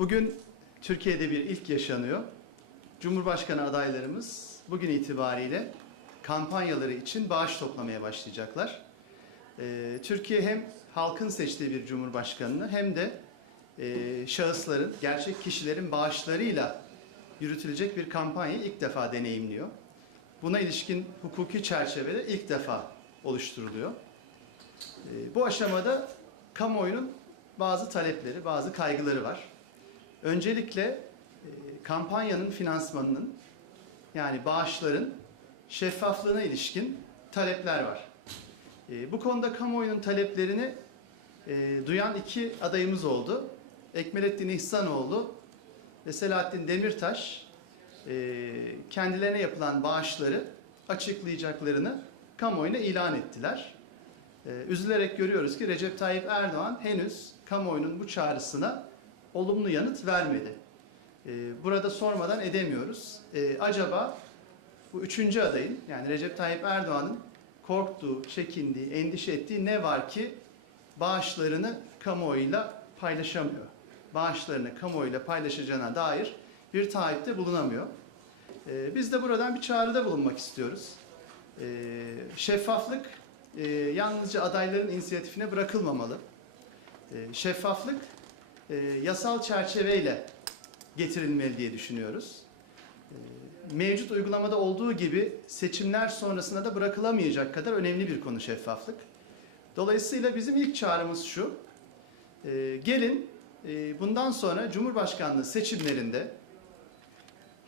Bugün Türkiye'de bir ilk yaşanıyor. Cumhurbaşkanı adaylarımız bugün itibariyle kampanyaları için bağış toplamaya başlayacaklar. Ee, Türkiye hem halkın seçtiği bir cumhurbaşkanını hem de e, şahısların, gerçek kişilerin bağışlarıyla yürütülecek bir kampanyayı ilk defa deneyimliyor. Buna ilişkin hukuki çerçevede ilk defa oluşturuluyor. Ee, Bu aşamada kamuoyunun bazı talepleri, bazı kaygıları var. Öncelikle e, kampanyanın finansmanının yani bağışların şeffaflığına ilişkin talepler var. E, Bu konuda kamuoyunun taleplerini e, duyan iki adayımız oldu. Ekmelettin İhsanoğlu ve Selahattin Demirtaş kendilerine yapılan bağışları açıklayacaklarını kamuoyuna ilan ettiler. Üzülerek görüyoruz ki Recep Tayyip Erdoğan henüz kamuoyunun bu çağrısına olumlu yanıt vermedi. Ee, burada sormadan edemiyoruz. Ee, acaba bu üçüncü adayın yani Recep Tayyip Erdoğan'ın korktuğu, çekindiği, endişe ettiği ne var ki bağışlarını kamuoyuyla paylaşamıyor. Bağışlarını kamuoyuyla paylaşacağına dair bir taahhütte bulunamıyor. Ee, biz de buradan bir çağrıda bulunmak istiyoruz. Şeffaflık e, yalnızca adayların inisiyatifine bırakılmamalı. Şeffaflık e, yasal çerçeveyle getirilmeli diye düşünüyoruz. E, mevcut uygulamada olduğu gibi seçimler sonrasında da bırakılamayacak kadar önemli bir konu şeffaflık. Dolayısıyla bizim ilk çağrımız şu. E, gelin e, bundan sonra Cumhurbaşkanlığı seçimlerinde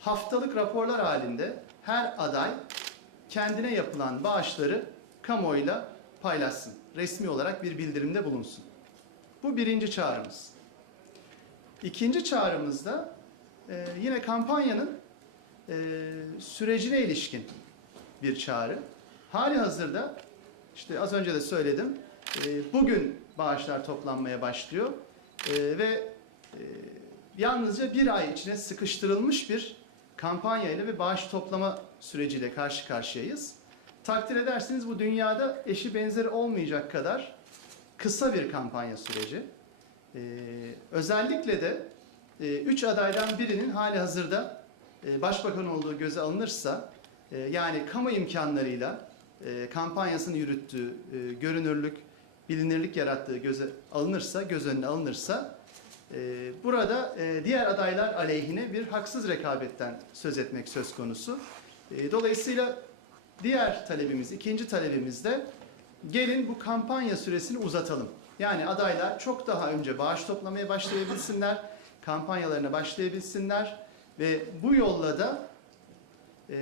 haftalık raporlar halinde her aday kendine yapılan bağışları kamuoyuyla paylaşsın. Resmi olarak bir bildirimde bulunsun. Bu birinci çağrımız. İkinci çağrımızda e, yine kampanyanın e, sürecine ilişkin bir çağrı. Hali hazırda işte az önce de söyledim. e, bugün bağışlar toplanmaya başlıyor E, ve e, yalnızca bir ay içine sıkıştırılmış bir kampanyayla ve bağış toplama süreciyle karşı karşıyayız. Takdir edersiniz bu dünyada eşi benzeri olmayacak kadar kısa bir kampanya süreci. Ee, özellikle de e, üç adaydan birinin hali hazırda e, başbakan olduğu göze alınırsa e, yani kamu imkanlarıyla e, kampanyasını yürüttüğü, e, görünürlük, bilinirlik yarattığı göze alınırsa, göz önüne alınırsa e, burada e, diğer adaylar aleyhine bir haksız rekabetten söz etmek söz konusu. E, dolayısıyla Diğer talebimiz, ikinci talebimiz de gelin bu kampanya süresini uzatalım. Yani adaylar çok daha önce bağış toplamaya başlayabilsinler, kampanyalarına başlayabilsinler ve bu yolla da e,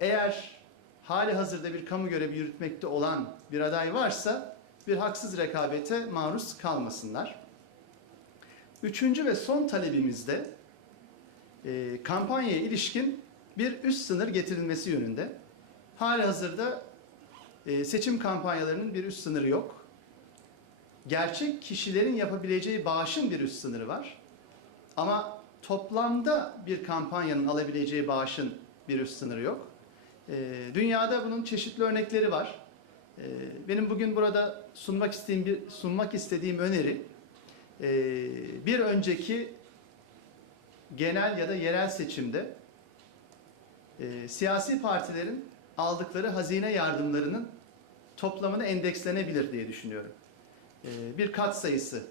eğer hali hazırda bir kamu görevi yürütmekte olan bir aday varsa bir haksız rekabete maruz kalmasınlar. Üçüncü ve son talebimizde e, kampanyaya ilişkin bir üst sınır getirilmesi yönünde. Hali hazırda e, seçim kampanyalarının bir üst sınırı yok. Gerçek kişilerin yapabileceği bağışın bir üst sınırı var. Ama toplamda bir kampanyanın alabileceği bağışın bir üst sınırı yok. E, dünyada bunun çeşitli örnekleri var. E, benim bugün burada sunmak istediğim bir sunmak istediğim öneri e, bir önceki genel ya da yerel seçimde siyasi partilerin aldıkları hazine yardımlarının toplamını endekslenebilir diye düşünüyorum. Ee, bir kat sayısı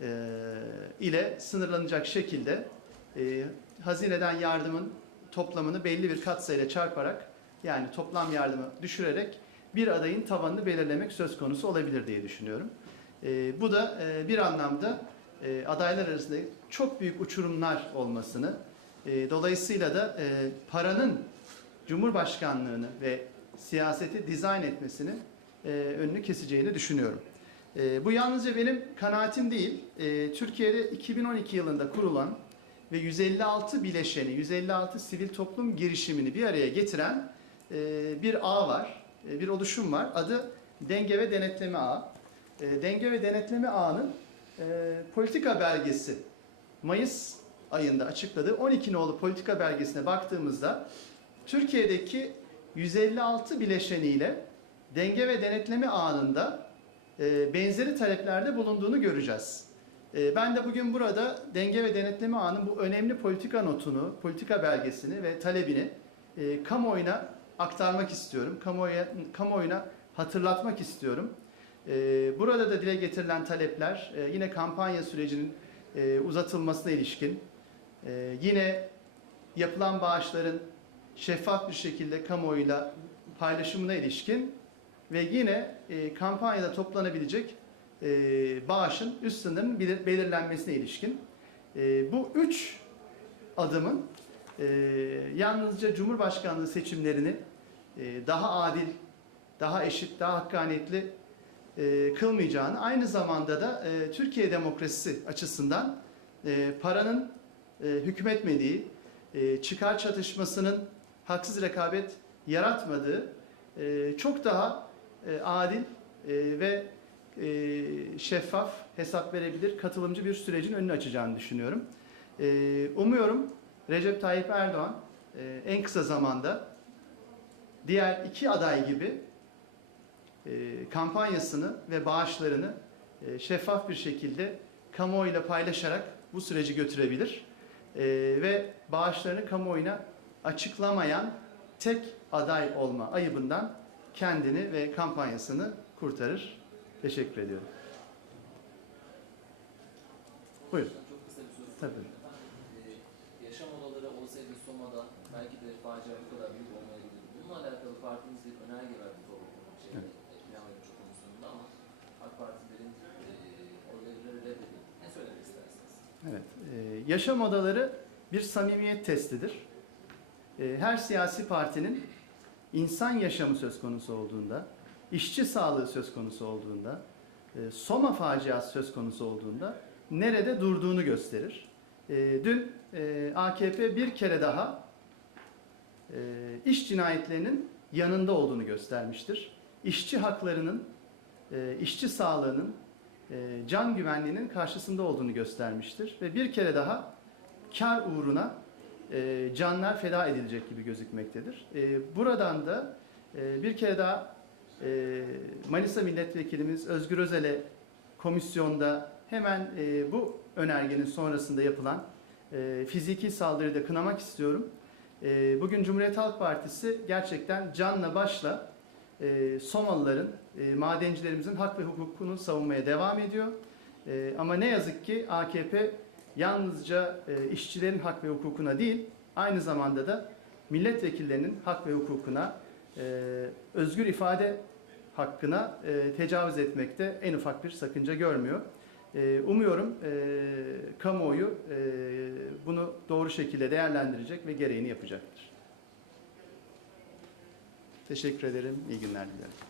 e, ile sınırlanacak şekilde e, hazineden yardımın toplamını belli bir kat sayıyla çarparak yani toplam yardımı düşürerek bir adayın tavanını belirlemek söz konusu olabilir diye düşünüyorum. E, bu da bir anlamda adaylar arasında çok büyük uçurumlar olmasını, dolayısıyla da paranın Cumhurbaşkanlığını ve siyaseti dizayn etmesini e, önünü keseceğini düşünüyorum. E, bu yalnızca benim kanaatim değil. E, Türkiye'de 2012 yılında kurulan ve 156 bileşeni, 156 sivil toplum girişimini bir araya getiren e, bir ağ var, e, bir oluşum var. Adı Denge ve Denetleme Ağı. E, Denge ve Denetleme Ağı'nın e, politika belgesi Mayıs ayında açıkladığı 12 nolu politika belgesine baktığımızda Türkiye'deki 156 bileşeniyle denge ve denetleme anında e, benzeri taleplerde bulunduğunu göreceğiz. E, ben de bugün burada denge ve denetleme ağının bu önemli politika notunu, politika belgesini ve talebini e, kamuoyuna aktarmak istiyorum. Kamuoyuna, kamuoyuna hatırlatmak istiyorum. E, burada da dile getirilen talepler yine kampanya sürecinin uzatılmasına ilişkin, yine yapılan bağışların şeffaf bir şekilde kamuoyuyla paylaşımına ilişkin ve yine e, kampanyada toplanabilecek e, bağışın üst sınırının belir- belirlenmesine ilişkin. E, bu üç adımın e, yalnızca Cumhurbaşkanlığı seçimlerini e, daha adil, daha eşit, daha hakkaniyetli e, kılmayacağını, aynı zamanda da e, Türkiye demokrasisi açısından e, paranın e, hükmetmediği, e, çıkar çatışmasının haksız rekabet yaratmadığı e, çok daha e, adil e, ve e, şeffaf, hesap verebilir, katılımcı bir sürecin önünü açacağını düşünüyorum. E, umuyorum Recep Tayyip Erdoğan en kısa zamanda diğer iki aday gibi kampanyasını ve bağışlarını şeffaf bir şekilde kamuoyuyla paylaşarak bu süreci götürebilir. Ve bağışlarını kamuoyuna açıklamayan tek aday olma ayıbından kendini ve kampanyasını kurtarır. Teşekkür ediyorum. Buyurun. Çok kısa bir soru. Tabii. Ee, yaşam odaları olsaydı Soma'da belki de facia bu kadar büyük olmayabilirdi. Bununla alakalı partimiz bir önerge verdi doğru şey, Evet. komisyonunda ama AK Partilerin e, oyları reddedildi. Ne söylemek istersiniz? Evet. e, yaşam odaları bir samimiyet testidir. E, her siyasi partinin insan yaşamı söz konusu olduğunda, işçi sağlığı söz konusu olduğunda, e, Soma faciası söz konusu olduğunda nerede durduğunu gösterir. E, dün e, AKP bir kere daha iş cinayetlerinin yanında olduğunu göstermiştir. İşçi haklarının, işçi sağlığının, can güvenliğinin karşısında olduğunu göstermiştir. Ve bir kere daha kar uğruna e, canlar feda edilecek gibi gözükmektedir. E, buradan da e, bir kere daha e, Manisa Milletvekilimiz Özgür Özel'e komisyonda hemen e, bu önergenin sonrasında yapılan e, fiziki saldırıyı da kınamak istiyorum. E, bugün Cumhuriyet Halk Partisi gerçekten canla başla e, Somalıların, e, madencilerimizin hak ve hukukunu savunmaya devam ediyor. E, ama ne yazık ki AKP yalnızca e, işçilerin hak ve hukukuna değil, aynı zamanda da milletvekillerinin hak ve hukukuna, e, özgür ifade hakkına e, tecavüz etmekte en ufak bir sakınca görmüyor. E, umuyorum e, kamuoyu e, bunu doğru şekilde değerlendirecek ve gereğini yapacaktır. Teşekkür ederim. İyi günler dilerim.